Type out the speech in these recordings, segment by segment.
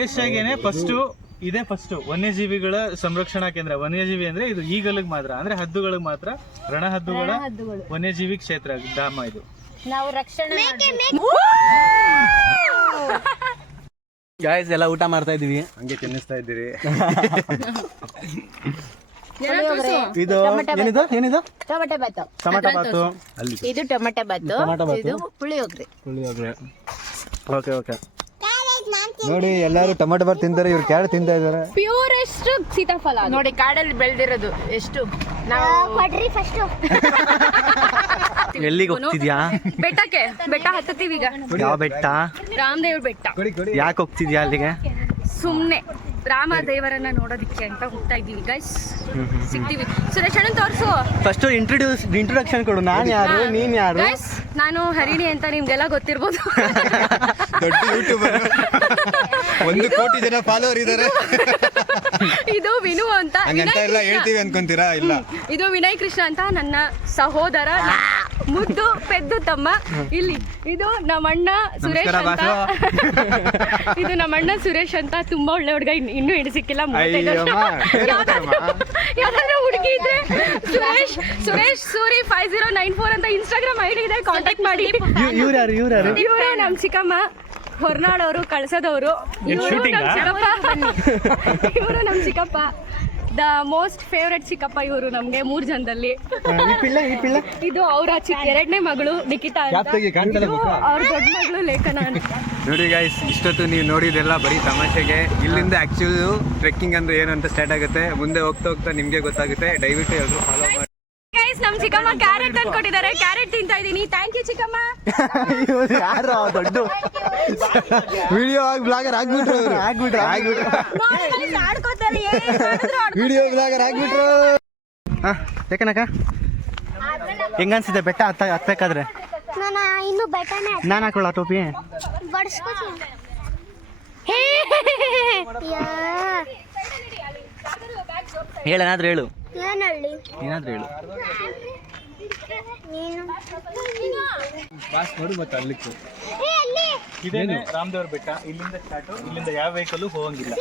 ಏಷ್ಯಾಗೇನೆ first ವನ್ಯಜೀವಿಗಳ ಸಂರಕ್ಷಣಾ ಕೇಂದ್ರ. ವನ್ಯಜೀವಿ ಅಂದ್ರೆ ಇದು ಈಗಲಿಗೆ ಮಾತ್ರ, ಅಂದ್ರೆ ಹದ್ದುಗಳಿಗೆ ಮಾತ್ರ, ರಣಹದ್ದುಗಳ ವನ್ಯಜೀವಿ ಕ್ಷೇತ್ರ ಧಾಮ ಇದು. ನಾವು ರಕ್ಷಣೆ ಗಾಯ್ಸ್ ಎಲ್ಲ ಊಟ ಮಾಡ್ತಾ ಇದೀವಿ, ಹಂಗೆ ತಿನ್ನಿಸ್ತಾ ಇದ್ದೀರಿ. ಇದು ಏನಿದು ಏನಿದು ಟೊಮೆಟೊ ಬಾತು, ಟೊಮೆಟೊ ಬಾತು, ಇದು ಟೊಮೆಟೊ ಬಾತು, ಇದು ಪುಳಿಯೋಗರೆ. Okay okay. ನೋಡಿ ಎಲ್ಲರೂ ಟೊಮೆಟೊ ಬಾತ್ ತಿಂತಾರೆ, ಇವ್ರು ಕ್ಯಾರೆಟ್ ತಿಂತಾ ಇದಾರೆ. ಪ್ಯೂರೆಸ್ಟ್ ಸೀತಾಫಲ ನೋಡಿ, ಕಾಡಲ್ಲಿ ಬೆಳೆದಿರೋದು. ಎಷ್ಟು ನಾವು ಕೊಡ್ರಿ ಫಸ್ಟ್. ಎಲ್ಲಿಗೆ ಹೋಗ್ತಿದ್ಯಾ? ಬೆಟ್ಟ ಹತ್ತತೀವಿ ಈಗ. ಯಾವ ಬೆಟ್ಟ? ರಾಮದೇವ್ರ ಬೆಟ್ಟ. ಯಾಕೆ ಹೋಗ್ತಿದ್ಯಾ ಅಲ್ಲಿಗೆ? ಸುಮ್ನೆ ರಾಮ ದೇವರನ್ನ ನೋಡೋದಿಕ್ಕೆ ಅಂತ ಹೋಗ್ತಾ ಇದೀವಿ ಗೈಸ್. ಸಿಗ್ತೀವಿ. ಸುರೇಶ್ ಅಣ್ಣ ತೋರ್ಸು. ಫಸ್ಟ್ ಇಂಟ್ರೊಡಕ್ಷನ್ ಕೊಡು. ನಾನು ಯಾರು, ನೀನ್ ಯಾರು? ಗೈಸ್ ನಾನು ಹರಿಣಿ ಅಂತ ನಿಮ್ಗೆಲ್ಲ ಗೊತ್ತಿರ್ಬೋದು. ದೊಡ್ಡ ಯೂಟ್ಯೂಬರ್, 1 ಕೋಟಿ ಜನ ಫಾಲೋವರ್ ಇದ್ದಾರೆ. ಇದು ವಿನು ಅಂತ ಎಲ್ಲ ಹೇಳ್ತೀವಿ ಅನ್ಕೊಂತೀರಾ? ಇಲ್ಲ, ಇದು ವಿನಯ್ ಕೃಷ್ಣ ಅಂತ ನನ್ನ ಸಹೋದರ, ಮುದ್ದು ಪೆದ್ದು ತಮ್ಮ. ಇಲ್ಲಿ ಇದು ನಮ್ಮಣ್ಣ ಸುರೇಶ್ ಅಂತ. ಇದು ನಮ್ಮಣ್ಣ ಸುರೇಶ್ ಅಂತ, ತುಂಬಾ ಒಳ್ಳೆ ಹುಡುಗ, ಇನ್ನೂ ಹಿಡಿ ಸಿಕ್ಕಿಲ್ಲ. ಯಾರಾದ್ರೂ ಹುಡುಗಿ ಇದ್ರೆ ಸುರೇಶ್ ಸೂರಿ 5094 ಅಂತ ಇನ್ಸ್ಟಾಗ್ರಾಮ್ ಐಡಿ ಇದೆ, ಕಾಂಟ್ಯಾಕ್ಟ್ ಮಾಡಿ. ಇವ್ರೇ ನಮ್ ಚಿಕ್ಕಮ್ಮ, ಹೊರನಾಡವರು, ಕಳ್ಸದವರು. ಇವರು ನಮ್ ಚಿಕ್ಕಪ್ಪ, ದ ಮೋಸ್ಟ್ ಫೇವ್ರೆಟ್ ಚಿಕ್ಕಪ್ಪ ಇವರು ನಮ್ಗೆ 3 ಜನದಲ್ಲಿ. ಇದು ಅವರ 2ನೇ ಮಗಳು ನಿಖಿತಾ ಅಂತ, ಅವ್ರ ದೊಡ್ಡ ಮಗಳು ಲೇಖನ ಅಂತ. ನೋಡಿ ಗೈಸ್, ಇಷ್ಟೊತ್ತು ನೀವು ನೋಡಿದೆಲ್ಲ ಬರೀ ತಮಾಷೆಗೆ. ಇಲ್ಲಿಂದ ಆಕ್ಚುಲಿ ಟ್ರೆಕ್ಕಿಂಗ್ ಅಂದ್ರೆ ಏನು ಅಂತ ಸ್ಟಾರ್ಟ್ ಆಗುತ್ತೆ. ಮುಂದೆ ಹೋಗ್ತಾ ಹೋಗ್ತಾ ನಿಮ್ಗೆ ಗೊತ್ತಾಗುತ್ತೆ. ದಯವಿಟ್ಟು ಎಲ್ಲರೂ ಫಾಲೋ ಮಾಡಿ. ಗೈಸ್ ನಮ್ ಚಿಕ್ಕಮ್ಮ ಕ್ಯಾರೆಟ್ ತಂದ್ಕೊಟ್ಟಿದ್ದಾರೆ, ಕ್ಯಾರೆಟ್ ತಿಂತಾ ಇದೀನಿ. ಥ್ಯಾಂಕ್ ಯು ಚಿಕ್ಕಮ್ಮ. ಯಾರು ದೊಡ್ಡ ವಿಡಿಯೋ ಬ್ಲಾಗರ್ ಆಗ್ಬಿಟ್ರು. ವಿಡಿಯೋ ಬ್ಲಾಗರ್ ಆಗ್ಬಿಟ್ರು. ಯಾಕನಕ ಹೆಂಗ ಅನ್ಸಿದೆ ಬೆಟ್ಟ ಹತ್ಬೇಕಾದ್ರೆ? ಇನ್ನು ಬೆಟ್ಟನೇ ನಾನು ಹಾಕೊಳ್ಳ ಟೋಪಿ. ಏನಾದ್ರು ಹೇಳು. ಏನಾದ್ರು ಹೇಳು. ಇದೇನೆ ರಾಮದೇವ್ರ ಬೆಟ್ಟ. ಇಲ್ಲಿಂದ ಸ್ಟಾರ್ಟ್, ಇಲ್ಲಿಂದ ಯಾವ ವೆಹಿಕಲ್ ಹೋಗಂಗಿಲ್ಲ.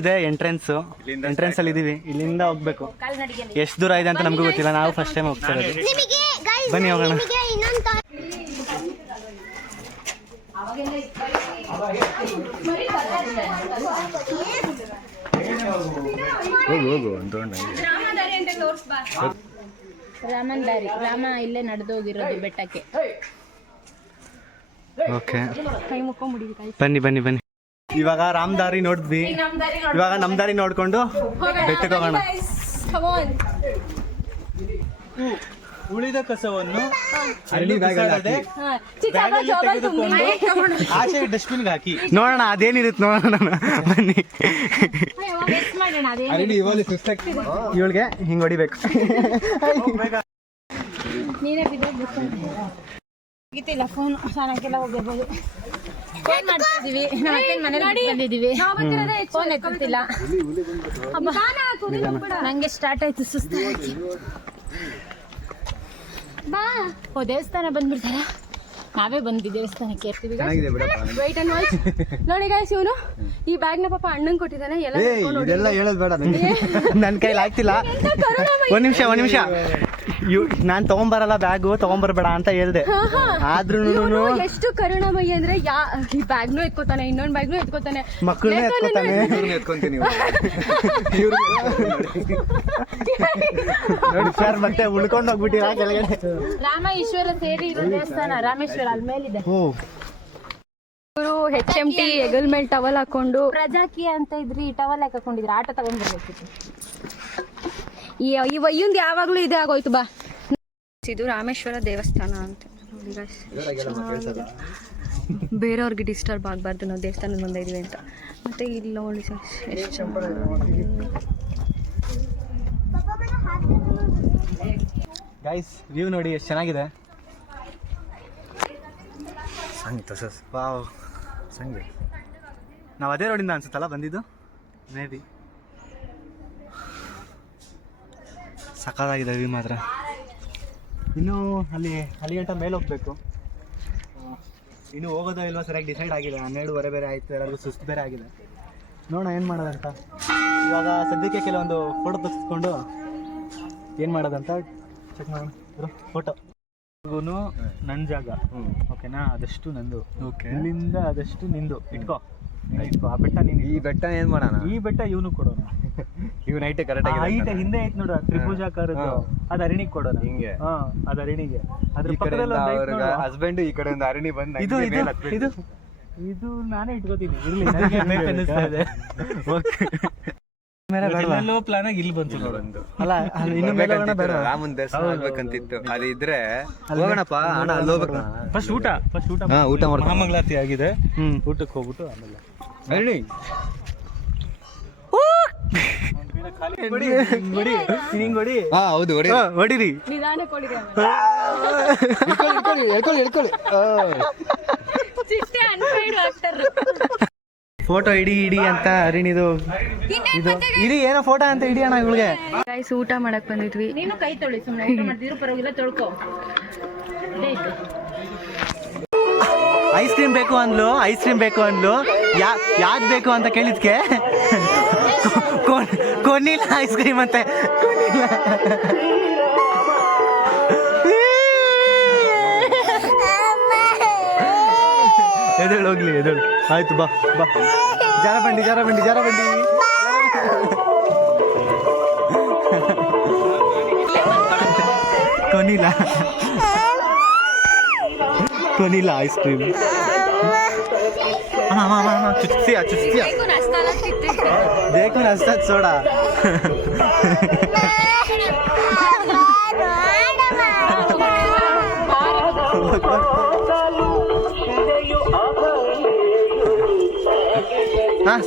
ಇದೆ ಎಂಟ್ರೆನ್ಸ್ ಅಲ್ಲಿ ಇದೀವಿ. ಇಲ್ಲಿಂದ ಹೋಗ್ಬೇಕು. ಎಷ್ಟು ದೂರ ಇದೆ ಅಂತ ನಮಗೂ ಗೊತ್ತಿಲ್ಲ, ನಾವು ಫಸ್ಟ್ ಟೈಮ್ ಹೋಗ್ತಾ ಇರೋದು. ಬನ್ನಿ ಹೋಗೋಣ. ಹೋಗು ರಾಮನ್ ದಾರಿ. ರಾಮ ಇಲ್ಲೇ ನಡೆದೋಗಿರೋದು ಬೆಟ್ಟಕ್ಕೆ. ಓಕೆ, ಕೈ ಮುಕ್ಕೊಂಡ್ಬಿಡಿ. ಬನ್ನಿ. ಇವಾಗ ರಾಮ್ ದಾರಿ ನೋಡಿದ್ವಿ, ಇವಾಗ ನಮ್ ದಾರಿ ನೋಡ್ಕೊಂಡು ಬೆಟ್ಟಕ್ಕೆ ಹೋಗೋಣ. ಉಳಿದ ಕಸವನ್ನು ಆಚೆ ಡಸ್ಟ್ಬಿನ್ಗೆ ಹಾಕಿ ನೋಡೋಣ ಅದೇನಿರುತ್ತೆ. ನೋಡೋಣ ಬನ್ನಿ. ಇವಳಿಗೆ ಹಿಂಗ್ ಹೊಡಿಬೇಕು. ಗೊತ್ತಿಲ್ಲ, ಫೋನ್ ಚೆನ್ನಾಗೆಲ್ಲ ಹೋಗಿರ್ಬೋದು. ಫೋನ್ ಮಾಡ್ತಾ ಇದೀವಿ, ಮನೇಲಿ ಬಂದಿದ್ದೀವಿ. ಫೋನ್ ಎತ್ತುತ್ತಿಲ್ಲ. ನಂಗೆ ಸ್ಟಾರ್ಟ್ ಆಯ್ತು ಸುಸ್ತಾಗಿ. ಬಾ ದೇವಸ್ಥಾನ ಬಂದ್ಬಿಡ್ತಾರ. ನಾವೇ ಬಂದ್ವಿ ದೇವಸ್ಥಾನಕ್ಕೆ. ಇರ್ತೀವಿ ವೈಟ್ ಅಂಡ್ ವಾಚ್. ನೋಡಿ ಗಾಯ್ಸ್, ಇವನು ಈ ಬ್ಯಾಗ್ ನ ಪಾಪ ಅಣ್ಣಂಗ್ ಕೊಟ್ಟಿದ್ದಾನೆ. ಇದೆಲ್ಲ ಹೇಳೋದ್ ಬೇಡ, ನನ್ ಕೈಲಿ ಆಗ್ತಿಲ್ಲ. ಒಂದ್ ನಿಮಿಷ ನಾನ್ ತಗೊಂಬರಲ್ಲ, ಬ್ಯಾಗು ತಗೊಂಬರ್ಬೇಡ ಅಂತ ಹೇಳ್ದೆ. ಆದ್ರೂ ಎಷ್ಟು ಕರುಣಾಮಯಿ ಅಂದ್ರೆ ಈ ಬ್ಯಾಗ್ನು ಎತ್ಕೋತಾನೆ, ಇನ್ನೊಂದ್ ಬ್ಯಾಗ್ನು ಎತ್ಕೋತಾನೆ, ಮಕ್ಕಳನ್ನ ಎತ್ಕೊಂತೀನಿ. ನೋಡಿ ಸರ್, ಮತ್ತೆ ಉಳ್ಕೊಂಡು ಹೋಗ್ಬಿಟ್ಟಿರ ಕೆಳಗಡೆ. ರಾಮ ಈಶ್ವರ ಸೇರಿ ಇರೋ ದೇವಸ್ಥಾನ ರಾಮೇಶ್ವರ, ಅಲ್ಲಿ ಮೇಲಿದೆ. ಇವರು HMT ಹೆಗಲ್ ಮೇಲೆ ಟವಲ್ ಹಾಕೊಂಡು ಪ್ರಜಾಕಿ ಅಂತ ಇದ್ರಿ, ಟವಲ್ ಹಾಕೊಂಡಿದ್ರು. ಆಟ ತಗೊಂಡ್ ಬರ್ಬೇಕಿತ್ತು. ಈ ವಯ್ಯುಂದ್ ಯಾವಾಗ್ಲೂ ಇದೇ ಆಗೋಯ್ತು. ಬಾ, ಇದು ರಾಮೇಶ್ವರ ದೇವಸ್ಥಾನ ಅಂತ. ಬೇರೆಯವ್ರಿಗೆ ಡಿಸ್ಟರ್ಬ್ ಆಗಬಾರ್ದು, ನಾವು ದೇವಸ್ಥಾನದ ಮುಂದೆ ಇದೀವಿ ಅಂತ. ಮತ್ತೆ ಇಲ್ಲಿ ನೋಡಿ ಸರ್, ಎಷ್ಟು ಚೆನ್ನಾಗಿ ಗೈಸ್ ವ್ಯೂ ನೋಡಿ ಎಷ್ಟು ಚೆನ್ನಾಗಿದೆ. ವಾವ್, ನಾವು ಅದೇ ರೋಡಿಂದ ಅನ್ಸುತ್ತಲ್ಲ ಬಂದಿದ್ದು, ಮೇ ಬಿ. ಸಖತ್ತಾಗಿದೆ ವ್ಯೂ ಮಾತ್ರ. ಇನ್ನೂ ಅಲ್ಲಿ ಗಂಟ ಮೇಲೆ ಹೋಗ್ಬೇಕು. ಇನ್ನು ಹೋಗೋದೋ ಇಲ್ವೋ ಸರಿಯಾಗಿ ಡಿಸೈಡ್ ಆಗಿದೆ. 12:30 ಬೇರೆ ಆಯ್ತು, ಎಲ್ಲರಿಗೂ ಸುಸ್ತು ಬೇರೆ ಆಗಿದೆ. ನೋಡೋಣ ಏನು ಮಾಡೋದಂತ. ಇವಾಗ ಸದ್ಯಕ್ಕೆ ಕೆಲವೊಂದು ಫೋಟೋ ತೆಗೆಸ್ಕೊಂಡು ಏನು ಮಾಡೋದಂತ ಚೆಕ್ ಮಾಡೋಣ. ಫೋಟೋ ನನ್ನ ಜಾಗ ಓಕೆನಾ, ಅದಷ್ಟು ನಂದು. ಇಲ್ಲಿಂದ ಅದಷ್ಟು ನಿಂದು. ಇಟ್ಕೋ ಆ ಬೆಟ್ಟ ನೀನು. ಈ ಬೆಟ್ಟ ಏನ್ ಮಾಡೋಣ? ಈ ಬೆಟ್ಟ ಇವನು ಕೊಡೋಣ. ಇವ್ ನೈಟ್ ಕರೆಕ್ಟ್ ಹೈಟ್ ಹಿಂದೆ ಐತ್ ನೋಡು ತ್ರಿಭುಜಾಕಾರದ್ದು, ಅದು ಅರಣಿಗೆ ಕೊಡೋಣ. ಹಿಂಗೆ ಅದು ಅರಣಿಗೆ. ಅದ್ರ ಈ ಕಡೆಯಿಂದ ಅವ್ರ ಹಸ್ಬೆಂಡ್ ಈ ಕಡೆಯಿಂದ ಅರಣಿ ಬಂದು ಇದು ಇದು ಇದು ನಾನೇ ಇಟ್ಕೋತೀನಿ. ಇರ್ಲಿ, ನನಗೆ ಬೇಕು ಅನ್ನಿಸ್ತಾ ಇದೆ. ಪ್ಲಾನ್ ಆಗಿ ಇಲ್ಲಿ ಬಂತು ನೋಡೊಂದು. ಅಲ್ಲ ಇನ್ನು ಮೇಲೆ ಬೇಡ, ರಾಮನ್ ದೇವಸ್ಥಾನ ಆಗ್ಬೇಕಂತಿತ್ತು. ಅದು ಇದ್ರೆ ಹೋಗೋಣಪ್ಪ. ಅಣ್ಣ ಅಲ್ಲಿ ಹೋಗ್ಬೇಕು. ಫಸ್ಟ್ ಊಟ ಊಟ ಮಾಡ್ಕೊಂಡು ಮಹಾಮಂಗಳಾರತಿ ಆಗಿದೆ. ಊಟಕ್ಕೆ ಹೋಗ್ಬಿಟ್ಟು ಆಮೇಲೆ ಅರಣಿ ಹೌದು ಹೊಡಿರಿ. ನಿಧಾನ ಕೊಡಿರಿ. ಫೋಟೋ ಇಡಿ ಅಂತ ಅರಿಣಿದು ಇದು ಇಡಿ ಏನೋ ಫೋಟೋ ಅಂತ ಇಡಿ ಅಣ್ಣ ಇವಳಿಗೆ. ಗೈಸ್ ಊಟ ಮಾಡಕ್ ಬಂದಿದ್ವಿ. ನೀನು ಕೈ ತೊಳಿ, ಸುಮ್ಮನೆ ಊಟ ಮಾಡ್ತಿದ್ರು ಪರವಾಗಿಲ್ಲ, ತೊಳ್ಕೊ. ಐಸ್ ಕ್ರೀಮ್ ಬೇಕು ಅಂದ್ಲು. ಯಾಕೆ ಬೇಕು ಅಂತ ಕೇಳಿದ್ಕೆ ಕೊನಿಲ್ಲ ಐಸ್ ಕ್ರೀಮ್ ಅಂತೆ. ಎದೇಳು ಹೋಗ್ಲಿ, ಎದೇಳು. ಆಯ್ತು, ಬಾ ಜಾರ ಬಂಡಿ ಕೊನಿಲ್ಲ ಐಸ್ ಕ್ರೀಮ್. ಚುಚ್ಚಿಯಾ देखो नाश्ता सोडा.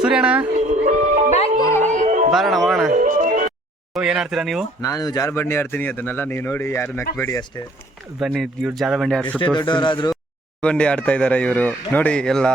ಸೂರ್ಯಣ್ಣ ಬರೋಣ ಹೋಗೋಣ. ಏನ್ ಆಡ್ತೀರಾ ನೀವು? ನಾನು ಜಾರ ಬಂಡಿ ಆಡ್ತೀನಿ. ಅದನ್ನೆಲ್ಲ ನೀವು ನೋಡಿ ಯಾರು ನಕ್ಬೇಡಿ ಅಷ್ಟೇ. ಬನ್ನಿ, ಇವ್ರು ಜಾರ ಬಂಡಿ ಎಷ್ಟೇ ದೊಡ್ಡವರಾದ್ರು ಬಂಡಿ ಆಡ್ತಾ ಇದಾರೆ ಇವರು ನೋಡಿ ಎಲ್ಲ.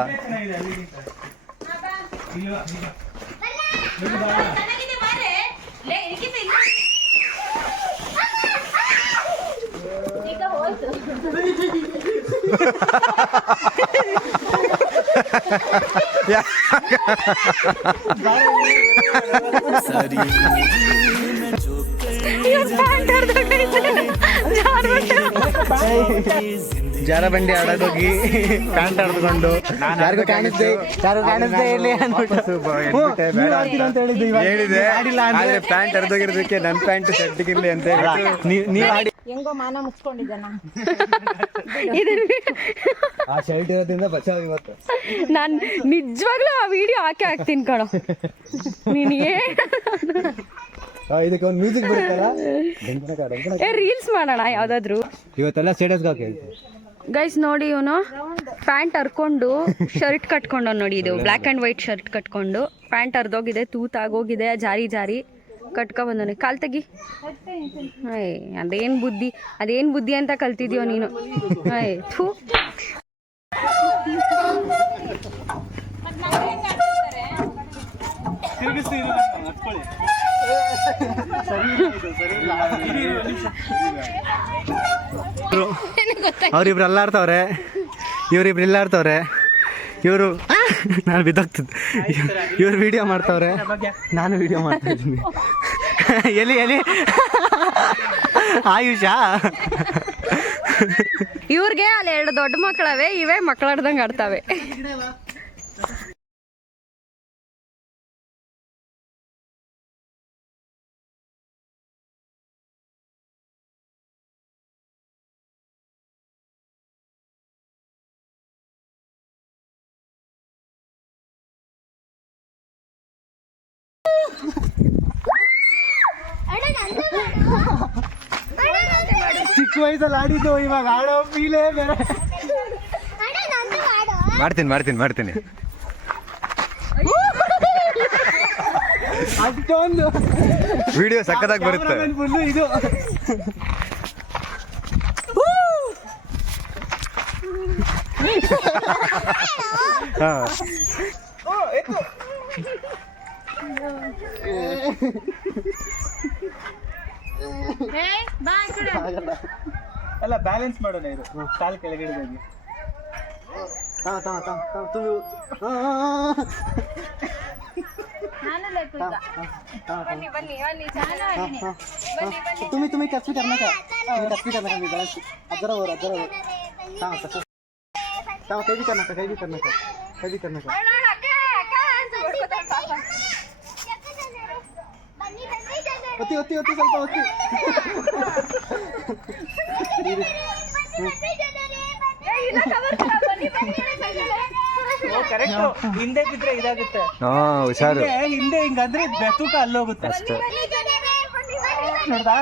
ಜಾರ ಬಂಡಿ ಆಡೋದೋಗಿ ಪ್ಯಾಂಟ್ ಆಡ್ಕೊಂಡು ಯಾರಿಗೂ ಕಾಣಿಸ್ದೆ ಇರ್ಲಿ ಹೇಳಿದೆ. ಪ್ಯಾಂಟ್ ಹರಿದೋಗಿರೋದಕ್ಕೆ ನನ್ನ ಪ್ಯಾಂಟ್ ಸೆಟ್ಟಿಗಿರ್ಲಿ ಅಂತ ನೀವು ಆಡಿ. ಹೆಂಗೋ ಮಾನ ಮುಚ್ಕೊಂಡಿದ್ದಾನ. ಆ ಶರ್ಟ್ ಇರೋದ್ರಿಂದ ಬಚಾವ್ ಇವತ್ತು. ನಾನು ನಿಜವಾಗ್ಲೂ ಆ ವಿಡಿಯೋ ಹಾಕ್ತೀನಿ ಕಣೋ. ನಿನಗೆ ಇದಕ್ಕೆ ಒಂದು ಮ್ಯೂಸಿಕ್ ಬರುತ್ತಲ್ಲ, ರೀಲ್ಸ್ ಮಾಡೋಣ ಯಾವ್ದಾದ್ರು. ಇವತ್ತೆಲ್ಲ ಸ್ಟೇಟಸ್ಗೆ ಹಾಕಿ. ಗೈಸ್ ನೋಡಿ, ಇವನು ಪ್ಯಾಂಟ್ ಹರ್ಕೊಂಡು ಶರ್ಟ್ ಕಟ್ಕೊಂಡು ನೋಡಿ. ಇದು ಬ್ಲ್ಯಾಕ್ ಆ್ಯಂಡ್ ವೈಟ್ ಶರ್ಟ್ ಕಟ್ಕೊಂಡು ಪ್ಯಾಂಟ್ ಹರಿದೋಗಿದೆ, ತೂತಾಗೋಗಿದೆ, ಜಾರಿ ಕಟ್ಕೊ ಬಂದವನು. ಕಾಲ್ ತೆಗಿ. ಅದೇನು ಬುದ್ಧಿ ಅಂತ ಕಲ್ತಿದ್ಯೋ ನೀನು. ಥೂ. ಅವ್ರಿಬ್ರು ಅಲ್ಲಾಡ್ತವ್ರೆ, ಇವ್ರಿಬ್ರು ಇಲ್ಲಾಡ್ತವ್ರೆ. ಇವರು ನಾನು ಬಿದ್ದೋಗ್ತಿದ್ದೆ. ಇವ್ರು ವಿಡಿಯೋ ಮಾಡ್ತವ್ರೆ, ನಾನು ವಿಡಿಯೋ ಮಾಡ್ತಾ ಇದ್ದೀನಿ. ಎಲ್ಲಿ ಆಯುಷ ಇವ್ರಿಗೆ ಅಲ್ಲಿ 2 ದೊಡ್ಡ ಮಕ್ಕಳವೆ, ಇವೇ ಮಕ್ಕಳಾಡ್ದಂಗೆ ಆಡ್ತಾವೆ. ಚಿಕ್ಕ ವಯಸ್ಸಲ್ಲಿ ಆಡಿದ್ದು, ಇವಾಗ ಆಡೋ ಫೀಲೇ ಬೇರೆ. ಮಾಡ್ತೀನಿ. ಅಷ್ಟೊಂದು ವಿಡಿಯೋ ಸಕ್ಕತ್ತಾಗಿ ಬರುತ್ತೆ. ಇದು ಅಲ್ಲ ಬ್ಯಾಲೆನ್ಸ್ ಮಾಡೋಣ. ಇದು ಕಾಲ್ ಕೆಳಗಡೆ ಹೋಗಿ ನಾನು ಬೇಕು ಈಗ. ಬನ್ನಿ ಬನ್ನಿ ಬನ್ನಿ ನಾನು ಆಡಿನಿ. ಬನ್ನಿ ಬನ್ನಿ तुम्ही कसबी करणार का कसबी करणार का मी गणेश अजरावर काही बी करणार का काही बी करणार का काही बी करणार का ನೋಡು, ಅಕ್ಕ ಅಕ್ಕ ಅಂತ ಹೊಡ್ಕೊತಾಳೆ ಪಾಪ. ಒತ್ತಿ ಒತ್ತಿ ಒತ್ತಿ ಸ್ವಲ್ಪ ಒತ್ತಿ ಏ, ಇಲ್ಲ cover ಇಲ್ಲ, ಬನ್ನಿ ಬನ್ನಿ ಅಂತ ಕರೆಕ್ಟ್. ಹಿಂದೆ ಬಿದ್ರೆ ಇದಾಗುತ್ತೆ. ಹಾಂ ಹುಷಾರು. ಹಿಂದೆ ಹಿಂಗಂದ್ರೆ ತೂಕ ಅಲ್ಲೋಗುತ್ತೆ ಅಷ್ಟೇ. ನೋಡ್ದಾ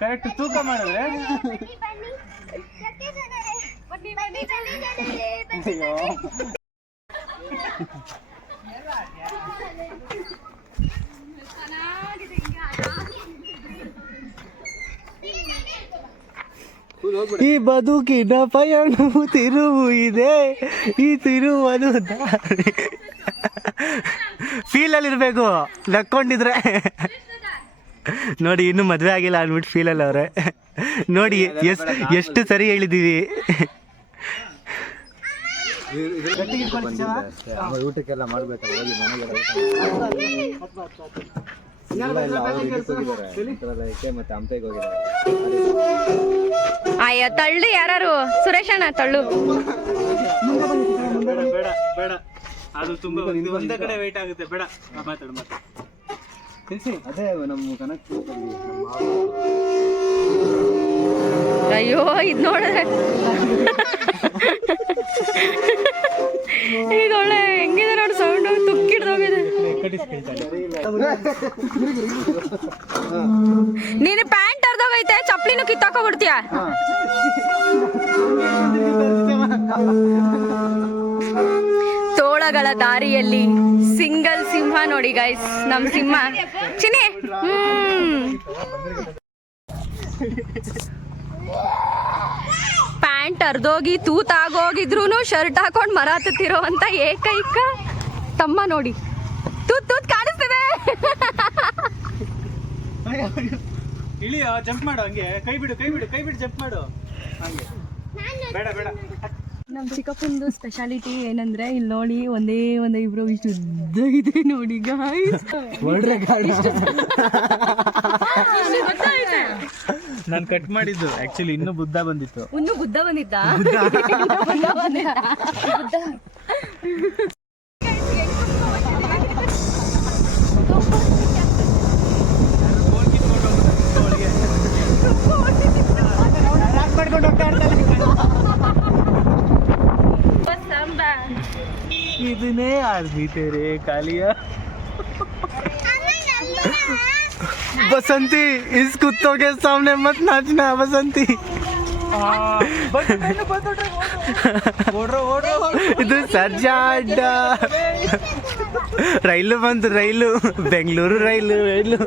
ಕರೆಕ್ಟ್ ತೂಕ ಮಾಡಿದ್ರೆ ಈ ಬದುಕಿನ ಪಯಣವು ತಿರುವು ಇದೆ ಈ ತಿರುವನ್ನು ಫೀಲಲ್ಲಿ ಇರಬೇಕು ನಕ್ಕೊಂಡಿದ್ರೆ ನೋಡಿ ಇನ್ನೂ ಮದುವೆ ಆಗಿಲ್ಲ ಅಂದ್ಬಿಟ್ಟು ಫೀಲಲ್ಲಿ ಅವ್ರೆ ನೋಡಿ ಎಷ್ಟು ಸರಿ ಹೇಳಿದ್ದೀವಿ ಊಟಕ್ಕೆಲ್ಲ ಮಾಡ್ಬೇಕಲ್ಲ ಹೋಗಿ ಮನೆಗೆ ಮತ್ತೆ ಹಂಪೆಗೆ ಹೋಗಿದ್ದಾರೆ. ಅಯ್ಯ ತಳ್ಳು ಯಾರು ಸುರೇಶಣ್ಣ ತಳ್ಳು. ಬೇಡ ಬೇಡ ಬೇಡ ಅದು ತುಂಬಾ ಇದು ಒಂದೇ ಕಡೆ ವೇಟ್ ಆಗುತ್ತೆ. ಬೇಡ ಮಾತಾಡು ತಿಳಿಸಿ ಅದೇ ನಮ್ಮ ಕನಕ ಅಯ್ಯೋ ಇದ್ ನೋಡಿದ್ರೆ ಇದೊಳ್ಳೆ ಹೆಂಗಿದೆ ನೋಡಿ ಸೌಂಡ್ ತುಕ್ಕಿಡ್ದೋಗಿದೆ. ನೀನು ಪ್ಯಾಂಟ್ ಅರ್ಧೋಗೈತೆ ಚಪ್ಲಿನೂ ಕಿತ್ತಾಕೋಬಿಡ್ತೀಯ. ತೋಳಗಳ ದಾರಿಯಲ್ಲಿ ಸಿಂಗಲ್ ಸಿಂಹ ನೋಡಿ ಗೈಸ್, ನಮ್ ಸಿಂಹ ಚಿನಿ. ಪ್ಯಾಂಟ್ ಅರ್ಧೋಗಿ ತೂತಾಗೋಗಿದ್ರು ಶರ್ಟ್ ಹಾಕೊಂಡು ಮರ ಹತ್ತಿರೋವಂತ ಏಕೈಕ ತಮ್ಮ ನೋಡಿ. ತೂತ್ ತೂತ್ ಕಾಣಿಸ್ತಿದೆ. ಇಳಿಯೋ ಜಂಪ್ ಮಾಡು ಹಂಗೆ. ಕೈ ಬಿಡು ಕೈ ಬಿಡು ಕೈ ಬಿಡು ಜಂಪ್ ಮಾಡು ಹಂಗೆ. ಬೇಡ ಬೇಡ. ನಮ್ಮ ಚಿಕ್ಕಪ್ಪಂದು ಸ್ಪೆಷಾಲಿಟಿ ಏನಂದ್ರೆ ಇಲ್ಲಿ ನೋಡಿ ಒಂದೇ ಇಬ್ರು ಇಷ್ಟು ಉದ್ದಾಗಿದೆ ನೋಡಿ ಗಾಯ್ಸ್. ನಾನು ಕಟ್ ಮಾಡಿದ್ದು ಆಕ್ಚುಲಿ ಇನ್ನೂ ಬುದ್ಧ ಬಂದಿತ್ತು. ಇನ್ನು ಬುದ್ಧ ಬಂದಿದ್ದ. ಇದನ್ನೇ ಆದ್ಮಿ ತೇರೆ ಕಾಲಿಯ बसंती इस कुत्तों के सामने मत नाचना बसंती. ಇದು ಸರ್ಜಾ ಅಡ್ಡ. ರೈಲು ಬಂತು ರೈಲು ಬೆಂಗಳೂರು ರೈಲು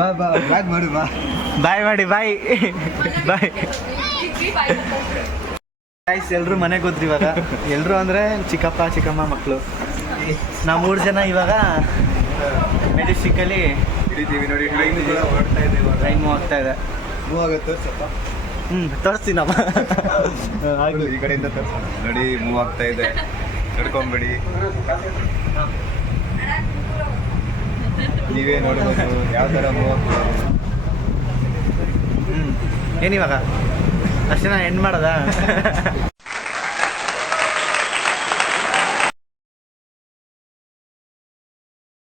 ಬಾಯ್ ಮಾಡಿ ಬಾಯ್ ಬಾಯ್. ಎಲ್ರು ಮನೆಗೆ ಹೋದ್ರಿ ಇವಾಗ. ಎಲ್ರು ಅಂದ್ರೆ ಚಿಕ್ಕಪ್ಪ ಚಿಕ್ಕಮ್ಮ ಮಕ್ಕಳು. ನಾವು 3 ಜನ ಇವಾಗ ಮೆಜೆಸ್ಟಿಕ್ಕಲ್ಲಿ ಹಿಡಿತೀವಿ ನೋಡಿ. ಟ್ರೈನ್ ಹೋಗ್ತಾ ಇದೆ. ತೋರಿಸ್ತೀನಮ್ಮ. ಈ ಕಡೆಯಿಂದ ನೋಡಿ ಮೂವ್ ಆಗ್ತಾ ಇದೆ. ನಡ್ಕೊಂಬಿಡಿ, ನೀವೇ ನೋಡ್ಬೋದು ಯಾವ ಥರ ಮೂವ್ ಆಗ್ತಾ ಇದೆ. ಏನಿವಾಗ ಅಷ್ಟೇನಾ ಎಂಡ್ ಮಾಡೋದಾ?